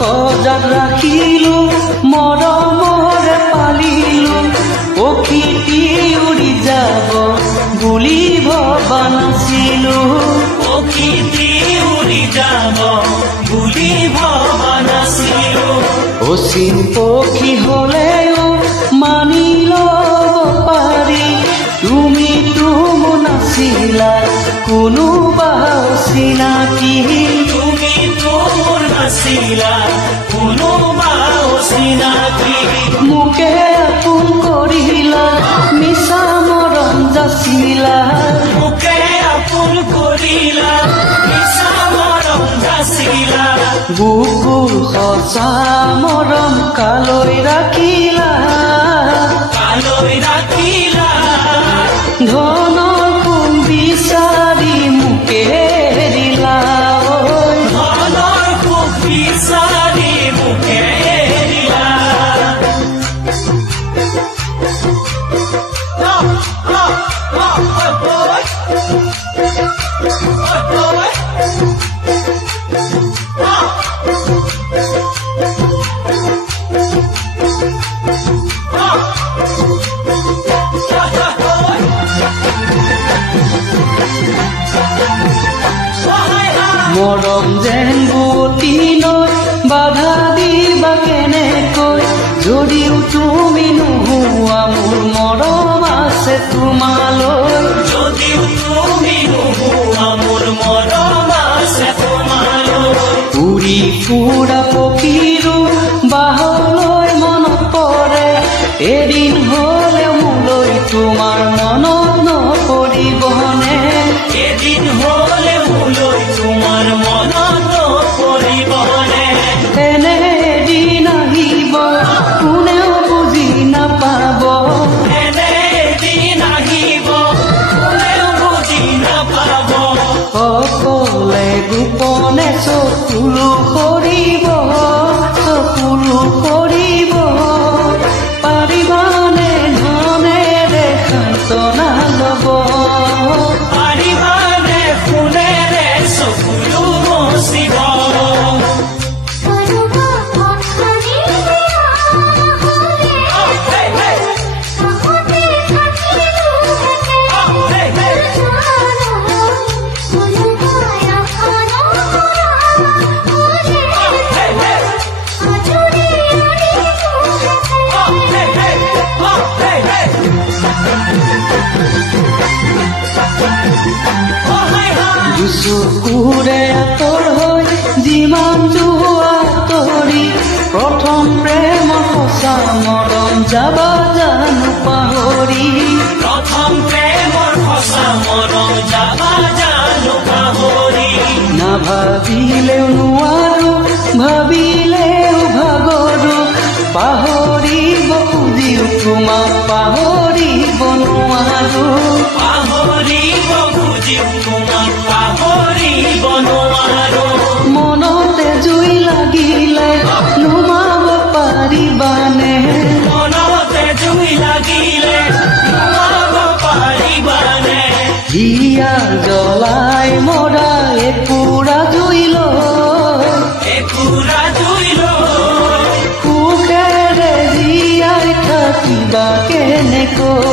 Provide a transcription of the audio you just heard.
সজাত ৰাখিলো মৰমৰে পালিলো প্ৰকৃতি উৰি যাব বুলি ভবা নাছিলো প্ৰকৃতি উৰি যাব বুলি ভবা নাছিলো অচিন পক্ষী হলেও মানি ল'ব পাৰি তুমিতো নাছিলা কোনোবা চিনাকি তুমিতো নাছিলা কোনোবা চিনাকি মোকে আপোন কৰিলা মিছা মৰম যাচিলা মোকে আপোন কৰিলা মিছা মৰম যাচিলা বুকুৰ সঁচা মৰম কালৈ ৰাখিলা ধনৰ কোন বিচাৰি মোকে দিলা ধনৰ সুখ বিচাৰি মোকে দিলা মৰম যেন বুটি লৈ বাধা দিবা কেনেকৈ যদিও তুমি নোহোৱা মোৰ মৰম আছে তোমালৈ যদিও তুমি নোহোৱা মোৰ মৰম আছে তোমালৈ উৰি ফুৰা পক্ষীৰো বাহলৈ মনত পৰে এদিন হলে মোলৈ তোমাৰ মনত নপৰিবনে এদিন হলে মোলৈ তোমাৰ মনত পৰিবনে এনে এদিন আহিব কোনেও বুজি নাপাব এনে এদিন আহিব কোনেও বুজি নাপাব অকলে গোপনে চকুলো কৰিব পাৰিবানে ধনেৰে সান্তনা ল'ব পাৰিবানে ফুলেৰে চকুলো মচিব চকুৰে আঁতৰ হৈ যিমান যোৱা তৰি প্ৰথম প্ৰেমৰ সঁচা মৰম যাবা জানো পাহৰি প্ৰথম প্ৰেমৰ সঁচা মৰম যাবা জানো পাহৰি নাভাবিলেও নোৱাৰো ভাবিলেও ভাগৰো পাহৰিব খুজিও তোমাক পাহৰিব নোৱাৰো পাহৰিব খুজিও তোমাক পাহৰিব নোৱাৰো মনতে জুই লাগিলে নুমাব পাৰিবানে মনতে জুই লাগিলে নুমাব পাৰিবানে হিয়া জ্বলাই মৰা একুৰা জুই লৈ একুৰা জুই লৈ সুখেৰে জীয়াই থাকিবা কেনেকৈ